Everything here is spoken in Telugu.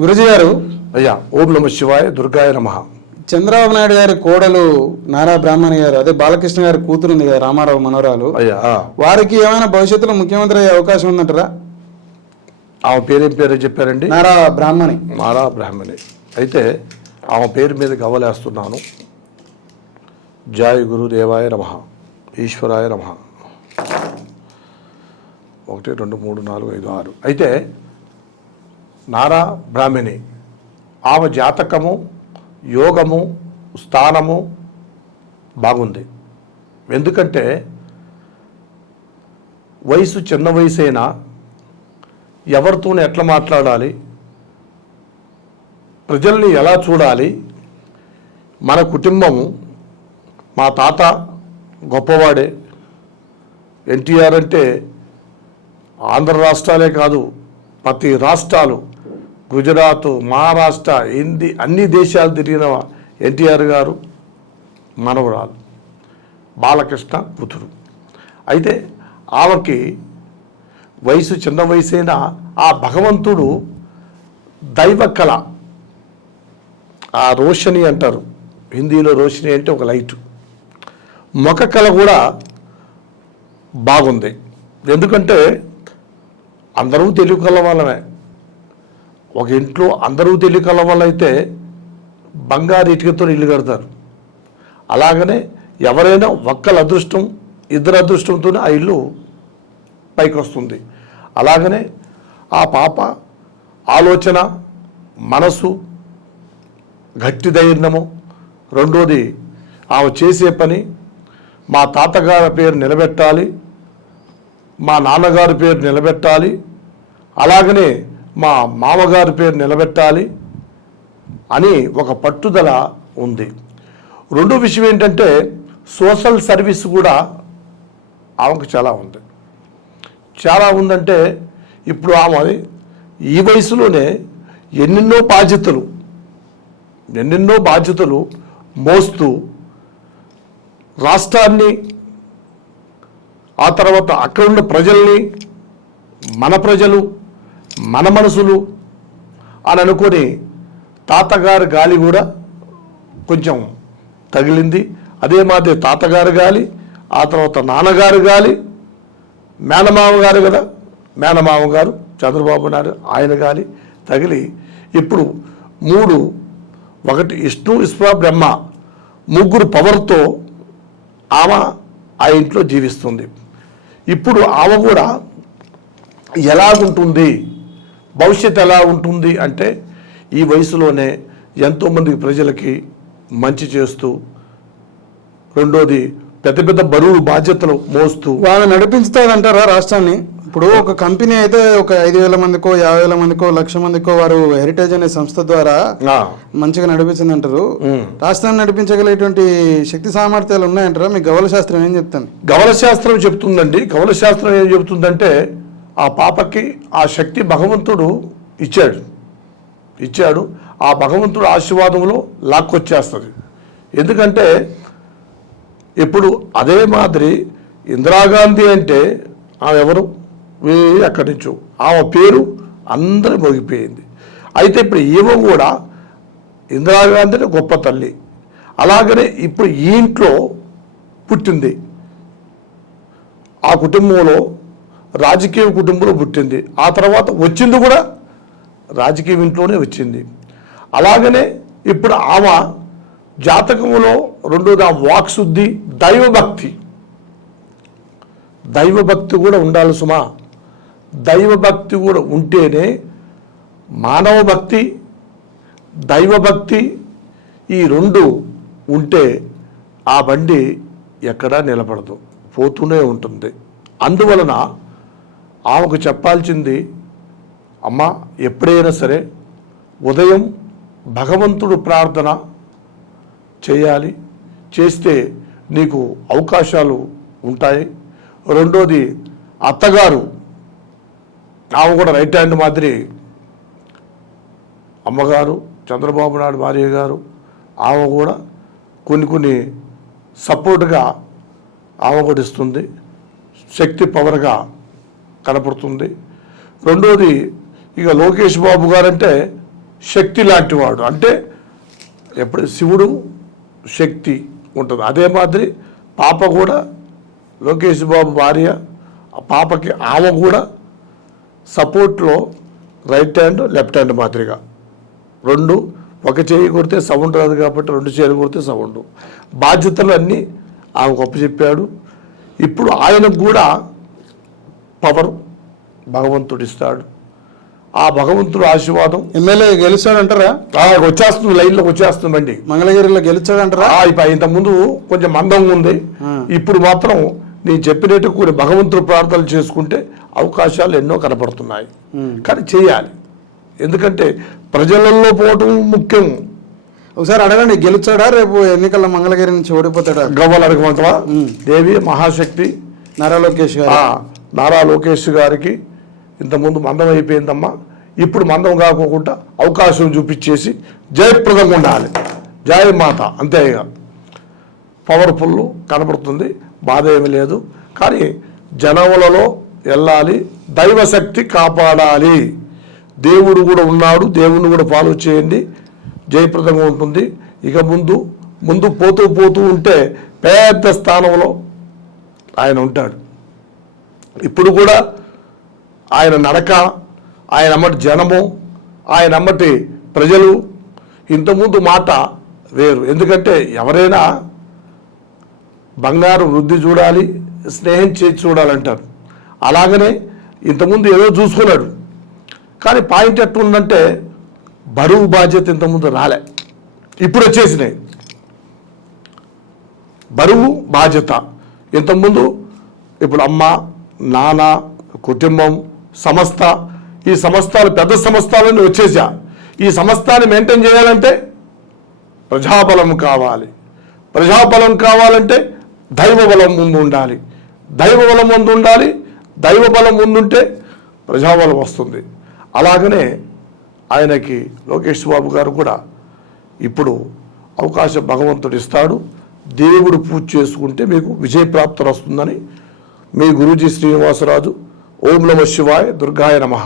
గురుజీ గారు, అయ్యా ఓం నమ శివాయ, దుర్గాయ నమః. చంద్రబాబు నాయుడు గారి కోడలు నారా బ్రాహ్మణి గారు, అదే బాలకృష్ణ గారి కూతురు ఉంది కదా, రామారావు మనవరాలు, అయ్యా వారికి ఏమైనా భవిష్యత్తులో ముఖ్యమంత్రి అయ్యే అవకాశం ఉందంటారా? ఆమె పేరు చెప్పారండి? నారా బ్రాహ్మణి. నారా బ్రాహ్మణి. అయితే ఆమె పేరు మీద గవ్వలేస్తున్నాను. జయ గురుదేవాయ నమః, ఈశ్వరాయ నమః. 1 2 3 4 5 6. అయితే నారా బ్రాహ్మణి, ఆమె జాతకము, యోగము, స్థానము బాగుంది. ఎందుకంటే వయసు చిన్న వయసైనా ఎవరితోనే ఎట్లా మాట్లాడాలి, ప్రజల్ని ఎలా చూడాలి, మన కుటుంబము, మా తాత గొప్పవాడే. ఎన్టీఆర్ అంటే ఆంధ్ర రాష్ట్రాలే కాదు, ప్రతి రాష్ట్రాలు, గుజరాత్, మహారాష్ట్ర, హిందీ, అన్ని దేశాలు తిరిగిన ఎన్టీఆర్ గారు మనవరాలు, బాలకృష్ణ కూతురు. అయితే ఆమెకి వయసు చిన్న వయసైనా ఆ భగవంతుడు దైవ కళ, ఆ రోషని అంటారు హిందీలో, రోషని అంటే ఒక లైటు, ముఖ కళ కూడా బాగుంది. ఎందుకంటే అందరూ తెలుగు కళ వాళ్ళమే. ఒక ఇంట్లో అందరూ తెలుగు కళ వాళ్ళైతే బంగారు ఇటుకతో ఇల్లు కడతారు. అలాగనే ఎవరైనా ఒక్కల అదృష్టం, ఇద్దరు అదృష్టంతోనే ఆ ఇల్లు పైకి వస్తుంది. అలాగనే ఆ పాప ఆలోచన, మనసు, గట్టి ధైర్యము, రెండోది ఆమె చేసే పని, మా తాతగారి పేరు నిలబెట్టాలి, మా నాన్నగారి పేరు నిలబెట్టాలి, అలాగనే మా మామగారి పేరు నిలబెట్టాలి అని ఒక పట్టుదల ఉంది. రెండో విషయం ఏంటంటే సోషల్ సర్వీస్ కూడా ఆమెకు చాలా ఉంది. చాలా ఉందంటే ఇప్పుడు ఆమె ఈ వయసులోనే ఎన్నెన్నో బాధ్యతలు మోస్తూ రాష్ట్రాన్ని, ఆ తర్వాత అక్కడ ఉన్న ప్రజల్ని, మన ప్రజలు, మన మనసులు అని అనుకొని తాతగారి గాలి కూడా కొంచెం తగిలింది. అదే మాదిరి తాతగారు గాలి, ఆ తర్వాత నాన్నగారు గాలి, మేనమామ గారు కదా, మేనమామ గారు చంద్రబాబు నాయుడు, ఆయన గాలి తగిలి ఇప్పుడు 3, 1 విష్ణు, విశ్వ, బ్రహ్మ, 3 పవర్తో ఆమె ఆ ఇంట్లో జీవిస్తుంది. ఇప్పుడు ఆమె కూడా ఎలాగుంటుంది, భవిష్యత్తు ఎలా ఉంటుంది అంటే ఈ వయసులోనే ఎంతోమంది ప్రజలకి మంచి చేస్తూ, రెండోది పెద్ద పెద్ద బరువులు, బాధ్యతలు మోస్తూ వాళ్ళు నడిపించుతారంటారా రాష్ట్రాన్ని? ఇప్పుడు ఒక కంపెనీ అయితే ఒక 5,000 మందికో, 50,000 మందికో, 1,00,000 మందికో వారు హెరిటేజ్ అనే సంస్థ ద్వారా మంచిగా నడిపించింది అంటారు. రాష్ట్రాన్ని నడిపించగలిగేటువంటి శక్తి సామర్థ్యాలు ఉన్నాయంటారా? మీ గవల శాస్త్రం ఏం చెప్తాను? గవల శాస్త్రం చెప్తుందండి. గవల శాస్త్రం ఏం చెబుతుందంటే ఆ పాపకి ఆ శక్తి భగవంతుడు ఇచ్చాడు. ఆ భగవంతుడు ఆశీర్వాదంలో లాక్కొచ్చేస్తుంది. ఎందుకంటే ఇప్పుడు అదే మాదిరి ఇందిరాగాంధీ అంటే ఆమె ఎవరు, అక్కడి నుంచో ఆమె పేరు అందరూ మోగిపోయింది. అయితే ఇప్పుడు ఈమె కూడా ఇందిరాగాంధీని గొప్ప తల్లి. అలాగనే ఇప్పుడు ఈ ఇంట్లో పుట్టింది, ఆ కుటుంబంలో, రాజకీయ కుటుంబంలో పుట్టింది. ఆ తర్వాత వచ్చింది కూడా రాజకీయ ఇంట్లోనే వచ్చింది. అలాగనే ఇప్పుడు ఆమె జాతకంలో రెండోది ఆ వాక్శుద్ధి, దైవభక్తి కూడా ఉండాలి సుమా. దైవభక్తి కూడా ఉంటేనే మానవ భక్తి, దైవభక్తి, ఈ 2 ఉంటే ఆ బండి ఎక్కడా నిలబడదు, పోతూనే ఉంటుంది. అందువలన ఆమెకు చెప్పాల్సింది, అమ్మ ఎప్పుడైనా సరే ఉదయం భగవంతుడు ప్రార్థన చేయాలి, చేస్తే నీకు అవకాశాలు ఉంటాయి. రెండోది అత్తగారు, ఆమె కూడా రైట్ హ్యాండ్ మాదిరి, అమ్మగారు చంద్రబాబు నాయుడు భార్య గారు, ఆమె కూడా కొన్ని సపోర్ట్గా ఆమె కూడా ఇస్తుంది, శక్తి పవర్గా కనపడుతుంది. రెండోది ఇక లోకేష్ బాబు గారంటే శక్తి లాంటివాడు. అంటే ఎప్పుడు శివుడు శక్తి ఉంటుంది, అదే మాదిరి పాప కూడా లోకేష్ బాబు భార్య, ఆ పాపకి ఆమె కూడా సపోర్ట్లో రైట్ హ్యాండ్ లెఫ్ట్ హ్యాండ్ మాదిరిగా రెండు, ఒక చేయి కొడితే సౌండ్ రాదు కాబట్టి రెండు చేతులు కొడితే సౌండ్, బాధ్యతలు అన్నీ ఆమె గొప్ప చెప్పాడు. ఇప్పుడు ఆయనకు కూడా పవర్ భగవంతుడు ఇస్తాడు. ఆ భగవంతుడు ఆశీర్వాదం. ఎమ్మెల్యే గెలుస్తాడంటారా? వచ్చేస్తుంది, లైన్లోకి వచ్చేస్తుందండి. మంగళగిరిలో గెలుస్తాడంటారా? ఇంతకుముందు కొంచెం మందంగా ఉంది, ఇప్పుడు మాత్రం నేను చెప్పినట్టు కొన్ని భగవంతుడు ప్రార్థనలు చేసుకుంటే అవకాశాలు ఎన్నో కనపడుతున్నాయి. కానీ చేయాలి, ఎందుకంటే ప్రజలలో పోవటం ముఖ్యం. ఒకసారి అడగండి, గెలుచాడా రేపు ఎన్నికల్లో మంగళగిరి నుంచి ఓడిపోతాడా? గవ్వలు అడగమంటవా? దేవి మహాశక్తి నారా లోకేష్ గారికి ఇంతకుముందు మందం అయిపోయిందమ్మా, ఇప్పుడు మందం కాకోకుండా అవకాశం చూపించేసి జయప్రదంగా ఉండాలి. జయ మాత, అంతే. ఇక పవర్ఫుల్ కనబడుతుంది, బాధ ఏమి లేదు. కానీ జనములలో వెళ్ళాలి, దైవశక్తి కాపాడాలి. దేవుడు కూడా ఉన్నాడు, దేవుడిని కూడా ఫాలో చేయండి, జయప్రదంగా ఉంటుంది. ఇక ముందు పోతూ ఉంటే పెద్ద స్థానంలో ఆయన ఉంటాడు. ఇప్పుడు కూడా ఆయన నడక, ఆయన అమ్మటి జనము, ఆయన అమ్మటి ప్రజలు ఇంతకుముందు మాట వేరు. ఎందుకంటే ఎవరైనా బంగారు వృద్ధి చూడాలి, స్నేహం చేసి చూడాలంటారు. అలాగనే ఇంతకుముందు ఏదో చూసుకున్నాడు, కానీ పాయింట్ ఎట్లుందంటే బరువు బాధ్యత ఇంతకుముందు రాలే, ఇప్పుడు వచ్చేసినాయి. బరువు బాధ్యత ఇంతకుముందు, ఇప్పుడు అమ్మ నాన్న కుటుంబం సంస్థ, ఈ సంస్థలు పెద్ద సంస్థలని వచ్చేసా. ఈ సంస్థని మెయింటైన్ చేయాలంటే ప్రజాబలం కావాలి. ప్రజాబలం కావాలంటే దైవబలం ముందు ఉండాలి. దైవబలం ముందు ఉండాలి. దైవబలం ముందుంటే ప్రజాబలం వస్తుంది. అలాగనే ఆయనకి లోకేష్ బాబు గారు కూడా ఇప్పుడు అవకాశం భగవంతుడు ఇస్తాడు. దేవుడు పూజ చేసుకుంటే మీకు విజయప్రాప్తి వస్తుందని మీ గురూజీ శ్రీనివాసరాజు. ఓం నమః శివాయ, దుర్గాయ నమః.